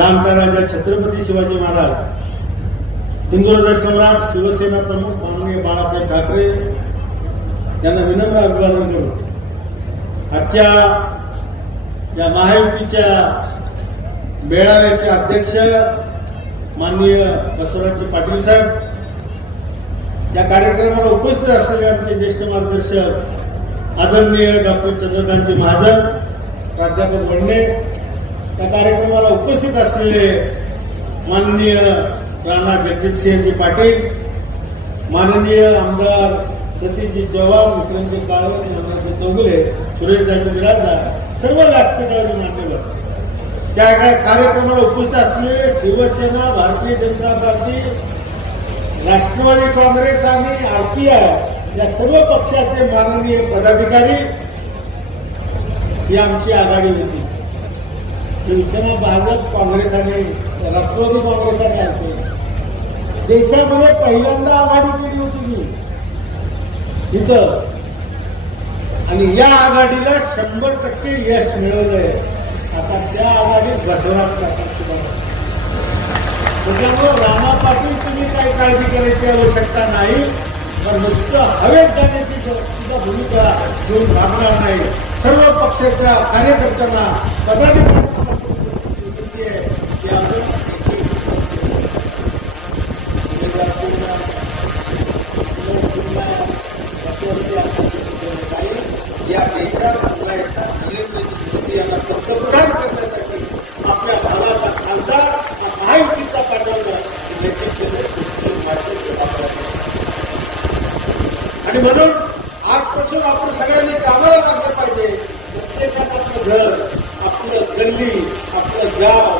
जाणता राजा छत्रपती शिवाजी महाराज हिंदुराजा सम्राट शिवसेना प्रमुख माननीय बाळासाहेब ठाकरे यांना विनम्र अभिवादन करू आजच्या या महायुतीच्या मेळाव्याचे अध्यक्ष माननीय बसवराजजी पाटील साहेब या कार्यक्रमाला उपस्थित असलेले आमचे ज्येष्ठ मार्गदर्शक आदरणीय डॉक्टर चंद्रकांतजी महाजन प्राध्यापक वंडे त्या कार्यक्रमाला उपस्थित असलेले माननीय राणा जगजितसिंहजी पाटील माननीय आमदार सतीशजी चव्हाण विक्रमजी काळे नंदजी चौगुले सुरेशदाजी बिराजदार सर्व व्यासपीठावरील मान्यवर त्या कार्यक्रमाला उपस्थित असलेले शिवसेना भारतीय जनता पार्टी राष्ट्रवादी काँग्रेस आणि आरपीआय या सर्व पक्षाचे माननीय पदाधिकारी ही आमची आघाडी होती. शिवसेना भाजप काँग्रेस आणि राष्ट्रवादी काँग्रेस आणि आरपीआय. देशामध्ये पहिल्यांदा आघाडी केली होती मी. इथं. आणि या आघाडीला शंभर टक्के यश मिळवलंय. आता त्या आघाडीत बसवणार त्याच्यामुळं रामा पाटील तुम्ही काही काळजी करायची आवश्यकता नाही. पण नुसतं हवेत जाण्याची सुद्धा भूमिका घेऊन भागणार नाही. सर्व पक्षाच्या कार्यकर्त्यांना पदाधिकाऱ्यांना विनंती आहे की आपण या देशात आपल्या नरेंद्र मोदी यांना पंतप्रधान करण्यासाठी आपल्या भागाचा खासदार हा महायुतीचा पाठवला आणि म्हणून आजपासून आपण सगळ्यांनी कामाला लागलं पाहिजे प्रत्येकानं आपलं घर आपलं गल्ली आपलं गाव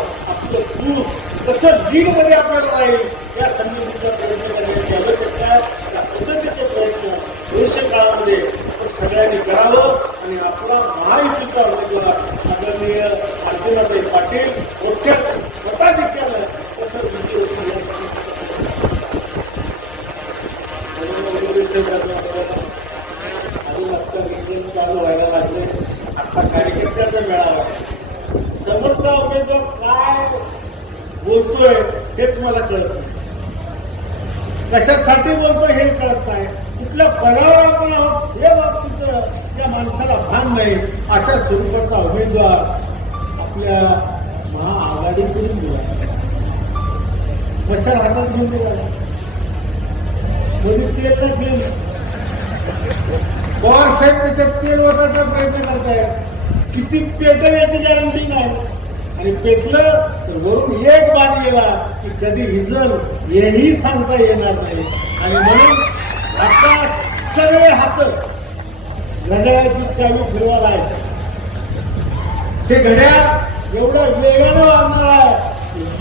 असतो तसं कसं मध्ये आपल्याला राहील या संधीचा प्रयत्न करण्याची आवश्यकता आहे त्या पद्धतीचे प्रयत्न भविष्य काळामध्ये आपण सगळ्यांनी करावं आणि आपला महायुतीचा उमेदवार आदरणीय अर्जुनाताई पाटील मोठ्या मताधिक्यानं तसं विजय अजून आता नियोजन चालू व्हायला लागले आता कार्यकर्त्याचा मेळावा समोरचा उमेदवार बोलतोय हे तुम्हाला कळत नाही. कशासाठी बोलतोय हे कळत नाही. कुठल्या पदावर आपण आहोत हे बाबतीत त्या माणसाला भान नाही. अशा स्वरूपाचा उमेदवार आपल्या महाआघाडीकडून दिला कशा हातात घेऊन दिला कोणी तेल ना घेऊन. पवार साहेब त्याच्यात तेल वाटायचा प्रयत्न करतायत. किती पेटेल याची गॅरंटी नाही. आणि पेटलं तर वरून एक बाण गेला की कधी विजल हेही सांगता येणार नाही. आणि म्हणून आता सगळे हात घड्याळाची चालू फिरवायला आहे ते घड्याळ एवढं वेगानं आणणार आहे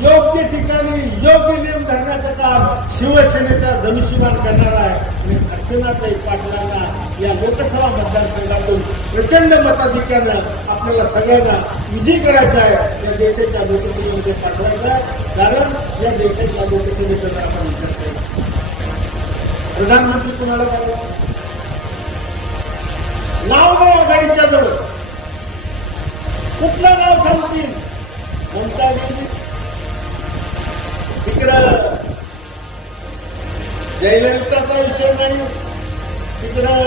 योग्य ठिकाणी योग्य नियम धरण्याचं काम शिवसेनेचा धनुष्यमान करणार आहे. आणि अर्चनाताई पाटलांना या लोकसभा मतदारसंघातून प्रचंड मताधिक्यानं आपल्याला सगळ्यांना विजयी करायचा आहे. या देशाच्या लोकसभेमध्ये पाठवायचा कारण या देशाच्या लोकसभेचा जर आपण विचार केला. प्रधानमंत्री कुणाला करायला नाव नाही आघाडीच्या जवळ. कुठलं नाव सांगतील? ममता गांधी तिकडं जयललिताचा विषय नाही. तिकडं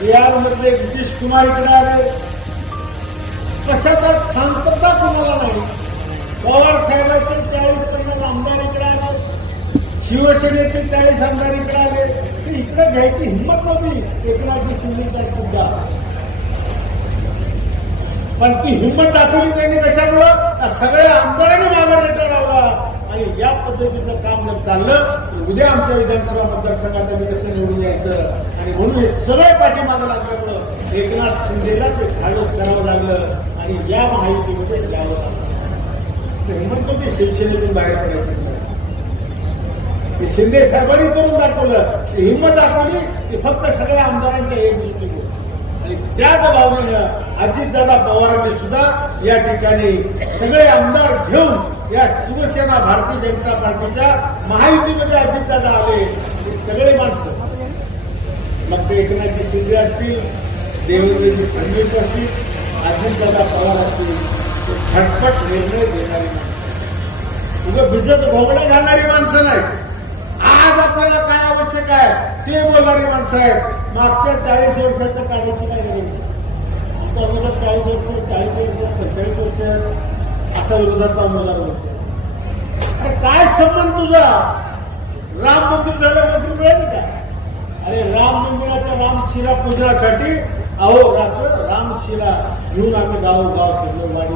बिहारमधले नितीश कुमार इकडे आले. कशाचा शांतता कुणाला नाही. पवार साहेबांचे चाळीस पन्नास आमदार इकडे आले. शिवसेनेचे चाळीस आमदार इकडे आले. ते इकडे घ्यायची हिंमत नव्हती. एकनाथजी शिंदेचा सुद्धा पण ती हिंमत दाखवली त्यांनी कशामुळं? सगळ्या आमदारांनी माघार रेटा लावला आणि या पद्धतीचं काम जर चाललं उद्या आमच्या विधानसभा मतदारसंघात आम्ही कसं निवडून यायचं आणि म्हणून हे सगळे पाठीमागं लागल्यामुळं एकनाथ शिंदेला ते धाडस करावं लागलं आणि या माहितीमध्ये द्यावं लागलं. तर हिंमत शिवसेनेतून बाहेर पडायचं शिंदे साहेबांनी करून दाखवलं. की हिंमत दाखवली की फक्त सगळ्या आमदारांच्या एक दृष्टीने आणि त्या दबावानं अजितदादा पवारांनी सुद्धा या ठिकाणी सगळे आमदार घेऊन या शिवसेना भारतीय जनता पार्टीच्या महायुतीमध्ये अजितदादा आले. हे सगळे माणसं. मग ते एकनाथजी शिंदे असतील देवेंद्रजी फडणवीस असतील अजितदादा पवार असतील. ते झटपट निर्णय घेणारे माणसं. उगं भिजत भोगणं घालणारी माणसं नाही. आज आपल्याला काय आवश्यक आहे ते बोलणारी माणसं आहेत. मागच्या चाळीस वर्षाचं काढायचं काय गरज नाही. अगोदर चाळीस वर्ष चाळीस वर्ष पंचेचाळीस वर्ष. असा विरोधाचा आमदार होतो काय संबंध तुझा? राम मंदिर झालं मंदिर मिळेल का? अरे राम मंदिराच्या रामशिला पूजनासाठी अहो रात्र रामशिला घेऊन आम्ही गावोगाव फिरलो गाडी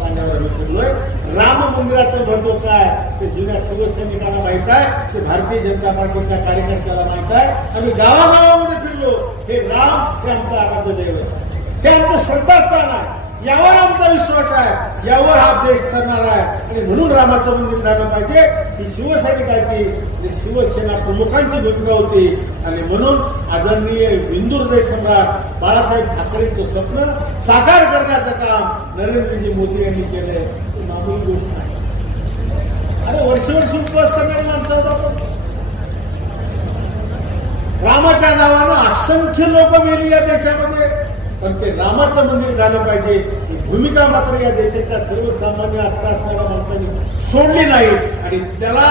पाण्यावर फिरलोय. राम मंदिराचं महत्त्व काय? ते जुन्या शिवसैनिकांना माहीत आहे ते भारतीय जनता पार्टीच्या कार्यकर्त्याला माहीत आहे. आम्ही गावागावामध्ये फिरलो. हे राम हे आमचं आराध्य दैवत. हे आमचं श्रद्धास्थान आहे. यावर आमचा विश्वास आहे. यावर हा देश करणार आहे. आणि म्हणून रामाचं मंदिर झालं पाहिजे. ही शिवसैनिकाची आणि शिवसेना प्रमुखांची भूमिका होती. आणि म्हणून आदरणीय हिंदू हृदय सम्राट बाळासाहेब ठाकरेंचं स्वप्न साकार करण्याचं काम नरेंद्रजी मोदी यांनी केलंय. मामूली गोष्ट नाही अरे वर्ष वर्ष उपवास करणारी माणसं रामाच्या नावानं असंख्य लोक मेली या देशामध्ये. पण ते रामाचं मंदिर झालं पाहिजे. ही भूमिका मात्र या देशाच्या सर्वसामान्य असता असणाऱ्या माणसांनी सोडली नाही. आणि त्याला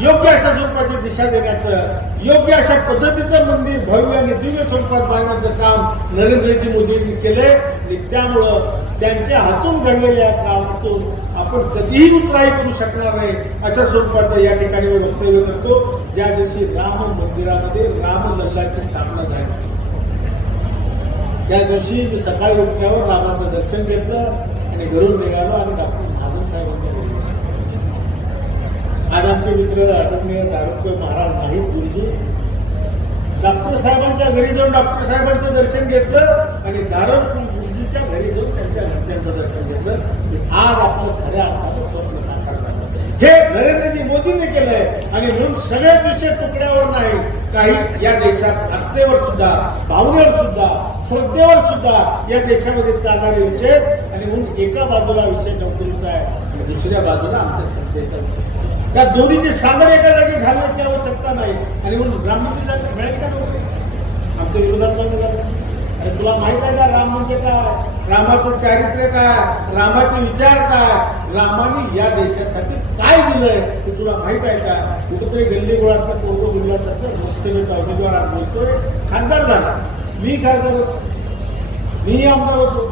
योग्य अशा स्वरूपाची दिशा देण्याचं योग्य अशा पद्धतीचं मंदिर भव्य आणि दिव्य स्वरूपात बांधण्याचं काम नरेंद्रजी मोदींनी केलंय. आणि त्यामुळं त्यांच्या हातून घडलेल्या कामातून आपण कधीही उतराई करू शकणार नाही अशा स्वरूपाचं या ठिकाणी वक्तव्य करतो. ज्या दिवशी राम मंदिरामध्ये रामलल्लाची त्या दिवशी मी सकाळी उठल्यावर रामाचं दर्शन घेतलं आणि घरून निघालो आणि डॉक्टर महाजन साहेबांच्या घरी आज आमचे मित्र आदरणीय दारोदकर महाराज नाहीत गुरुजी डॉक्टर साहेबांच्या घरी जाऊन डॉक्टर साहेबांचं दर्शन घेतलं आणि दारोदकर गुरुजीच्या घरी जाऊन त्यांच्या घरच्यांचं दर्शन घेतलं. आज आपलं खऱ्या अर्थानं स्वप्न साकार हे नरेंद्रजी मोदींनी केलंय आणि म्हणून सगळ्या विषय तुकड्यावर नाही काही या देशात रस्तेवर सुद्धा पाहुण्यावर सुद्धा श्रद्धेवर सुद्धा या देशामध्ये चालणारे विषय आणि म्हणून एका बाजूला विषय नोकरीचा आहे. आणि दुसऱ्या बाजूला आमच्या श्रद्धेचा त्या दोन्हीचे सागर एका जागी घालण्याची आवश्यकता नाही. आणि म्हणून ब्राह्मणी जागा मिळेल का नोकरी आमच्या विरोधात बंद तुला माहीत आहे का राम म्हणजे काय? रामाचं चारित्र्य काय? रामाचे विचार काय? रामाने या देशासाठी काय दिलंय ते तुला माहीत आहे का? कुठेतरी गल्ली गोळातलं पोरगं बोलल्यासारखं लोकसभेचा उमेदवार आज बोलतोय. खासदार झाला. मी खासदार होतो मी आमदार होतो.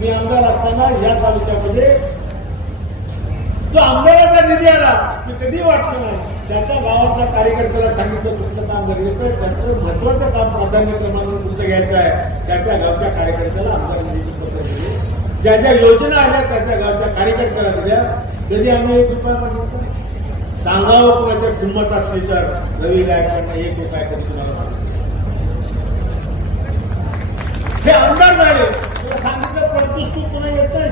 मी आमदार असताना या तालुक्यामध्ये तो आमदाराचा निधी आला मी कधी वाटलं नाही. त्याच्या गावाचा कार्यकर्त्याला सांगितलं तुमचं काम गरजेचं आहे. त्याचं महत्वाचं काम प्राधान्यक्रमानं तुमचं घ्यायचं आहे. त्याच्या गावच्या कार्यकर्त्याला आमदार निधीची पत्र दिली. ज्या ज्या योजना आल्या त्याच्या गावच्या कार्यकर्त्याला दिल्या. कधी आम्ही एक रुपया मागितला? सांगावं कुणाच्या किंमत असली तर. रवी गायकांना एक रुपया करून तुम्हाला हे आमदार झाले. तुला सांगितलं पडतोस तू पुन्हा येत नाही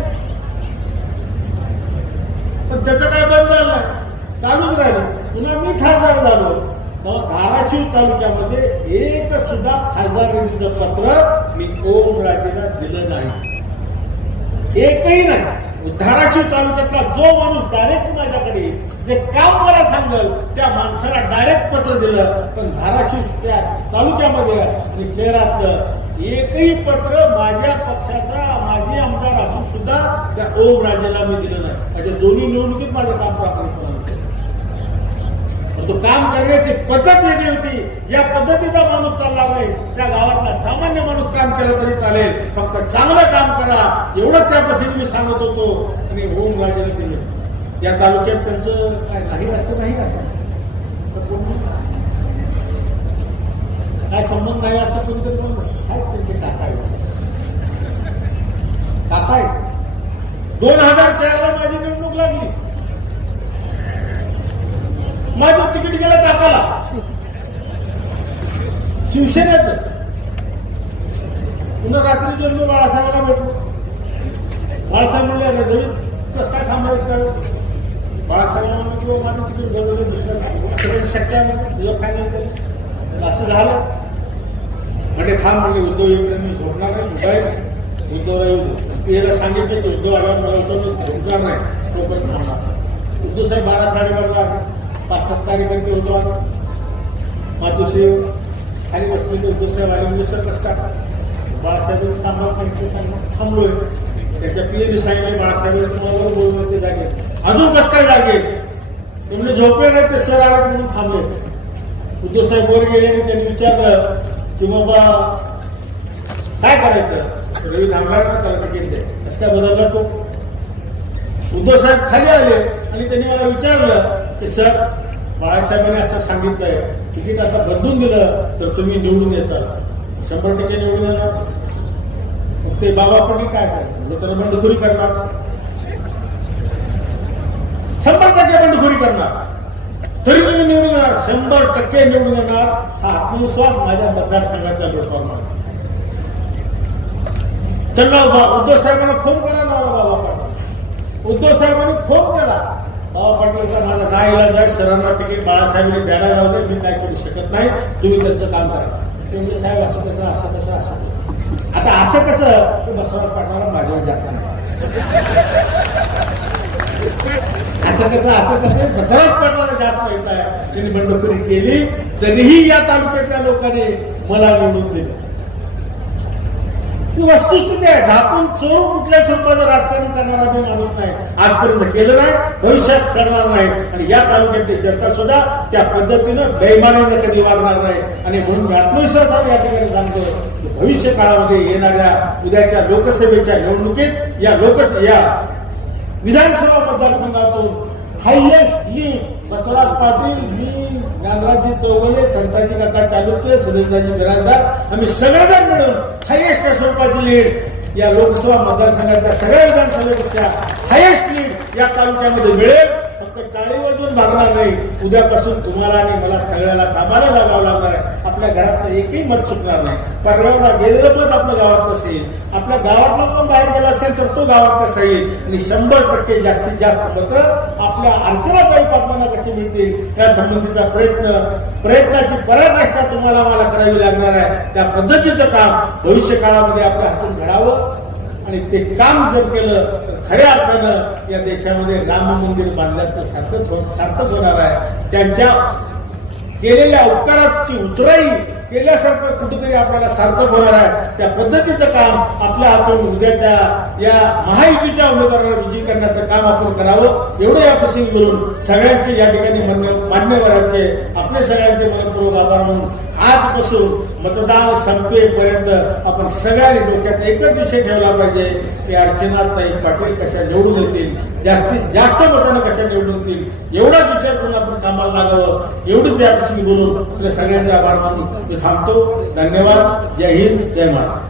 पण त्याचं काय बंद झालं. चालूच राहिलं. पुन्हा मी खासदार झालो. धाराशिव तालुक्यामध्ये एक सुद्धा खासदार निधीचं पत्र मी ओम राजेला दिलं नाही. एकही नाही. धाराशिव तालुक्यातला जो माणूस डायरेक्ट माझ्याकडे जे काम मला सांगल त्या माणसाला डायरेक्ट पत्र दिलं. पण धाराशिव त्या तालुक्यामध्ये आणि शहरातलं एकही पत्र माझ्या पक्षाचा माझे आमदार असून सुद्धा त्या ओम राजेला मी दिलं नाही. माझ्या दोन्ही निवडणुकीत माझं काम प्राप्त तो काम करण्याची पद्धत वेगळी होती. या पद्धतीचा माणूस चालला नाही. त्या गावातला सामान्य माणूस काम केलं तरी चालेल. फक्त चांगलं काम करा. एवढंच त्यापासून मी सांगत होतो. आणि होम राजेला दिलं. या तालुक्यात त्यांचं काय नाही असं नाही असं काय संबंध नाही असं कोणतरी म्हणलं काय त्यांचे काका आहेत. काका आहेत. दोन हजार चारला माझी निवडणूक लागली. माझं तिकीट गेलं काकाला. शिवसेनेच. पुन्हा रात्री जन्म बाळासाहेबांना भेटलो. बाळासाहेब म्हणले रवी, कसं काय थांबायचं काय?" हो? बाळासाहेबांना माझं तिकीट गेलं दुसरं शक्य आहे म्हणलं, असं झालं. म्हणजे थांब म्हणजे उद्धव येऊन मी झोपणार नाही उद्या उद्धवला येऊ याला सांगितलं की उद्धव आल्यावर मला उद्धव झोपणार नाही तोपर्यंत थांबणार उद्धव साहेब बारा साडेबारा पाच सात कार्यकर्ते होतो आला मातोश्री खाली बसलेले उद्धव साहेब आले उद्धव साहेब कसं टाका बाळासाहेब सांभाळ सांगितलं थांबलोय त्याच्या पी साहेबांनी सांगितलं बाळासाहेब तुम्हाला बोलून ते जागे अजून कसं काय जागे तुम्ही झोपले नाही ते सर आले म्हणून थांबले उद्धव साहेब वर गेले त्यांनी विचारलं की बाबा काय करायचं? रवी थांबणार त्याला तिकीट दे असं काय बदलला तो उद्धव साहेब खाली आले आणि त्यांनी मला विचारलं की सर बाळासाहेबांनी असं सांगितलंय. तिकीट आता बदलून दिलं तर तुम्ही निवडून येताल. शंभर टक्के निवडून येणार. मग ते बाबा पण काय करायचं म्हणजे बंडखोरी करणार शंभर टक्के बंडखोरी करणार. तरी तुम्ही निवडून येणार शंभर टक्के निवडून येणार हा आत्मविश्वास माझ्या मतदारसंघाच्या लोकांना त्यांना उद्धव साहेबांना फोन करा ना बाबा पाटील. उद्धव साहेबांनी फोन करा बाबा पाटीलचा माझा काय इलाज आहे सरांना तिकीट बाळासाहेबांनी द्यायला लावले मी काय करू शकत नाही तुम्ही त्यांचं काम करा. म्हणजे साहेब असं कसं असं कसं असं आता असं कसं ते बसवराज माझ्यावर जास्त नाही. असं कसं असं कसं बसवराज पाटलाला जास्त माहीत आहे. त्यांनी बंडखोरी केली तरीही या तालुक्यातल्या लोकांनी मला निवडून दिलं. ती वस्तुस्थिती आहे. झाकून चोर कुठल्या स्वरूपाचं राजकारण करणारा मी माणूस नाही. आजपर्यंत केलं नाही भविष्यात करणार नाही. आणि या तालुक्यातली जनता सुद्धा त्या पद्धतीनं बेमानीनं कधी वागणार नाही. आणि म्हणून मी आत्मविश्वासाने या ठिकाणी सांगतो भविष्य काळामध्ये येणाऱ्या उद्याच्या लोकसभेच्या निवडणुकीत या लोक या विधानसभा मतदारसंघातून हायएस्ट ही बसवराज पाटील मी ज्ञानराजी चौगले संताजी काका चालुक्य सुरेशदाजी बिराजदार आम्ही सगळेजण मिळून हायएस्ट स्वरूपाची लीड या लोकसभा मतदारसंघाच्या सगळ्या विधानसभेपेक्षा हायएस्ट लीड या तालुक्यामध्ये मिळेल. फक्त टाळी वाजून भागणार नाही. उद्यापासून तुम्हाला आणि मला सगळ्याला कामाला लागावं लागणार आहे. आपल्या घरातलं एकही मत चुकणार नाही. परगावला गेलेलं मत आपल्या गावात असेल आपल्या गावातला पण बाहेर गेला असेल तर तो गावात कसा येईल? आणि शंभर टक्के जास्तीत जास्त मतं आपल्या अर्चनाताई पाटलांना कशी मिळतील? त्या संबंधीचा प्रयत्न प्रयत्नाची पराकाष्ठा तुम्हाला मला करावी लागणार आहे. त्या पद्धतीचं काम भविष्य काळामध्ये आपल्या हातून घडावं. आणि ते काम जर केलं तर खऱ्या अर्थानं या देशामध्ये राम मंदिर बांधल्याचं सार्थक हो-, सार्थक होणार आहे. त्यांच्या केलेल्या उपकाराची उतराई केल्यासारखं कुठेतरी आपल्याला सार्थक होणार आहे. त्या पद्धतीचं काम आपल्या हातून उद्याच्या या महायुतीच्या उमेदवाराला विजयी करण्याचं काम आपण करावं एवढं या प्रसंगी बोलून सगळ्यांचे या ठिकाणी मान्य- मान्यवरांचे आपले सगळ्यांचे मनपूर्वक आभार म्हणून आजपासून मतदान संपेपर्यंत आपण सगळ्यांनी डोक्यात एकच विषय ठेवला पाहिजे की अर्चनाताई पाटील कशा निवडून येतील जास्तीत जास्त मतानं कशा निवडून येतील एवढाच विचार करून आपण कामाला लागावं एवढी या बोलून आपल्या सगळ्यांचे आभार मानून थांबतो. धन्यवाद. जय हिंद. जय महाराष्ट्र.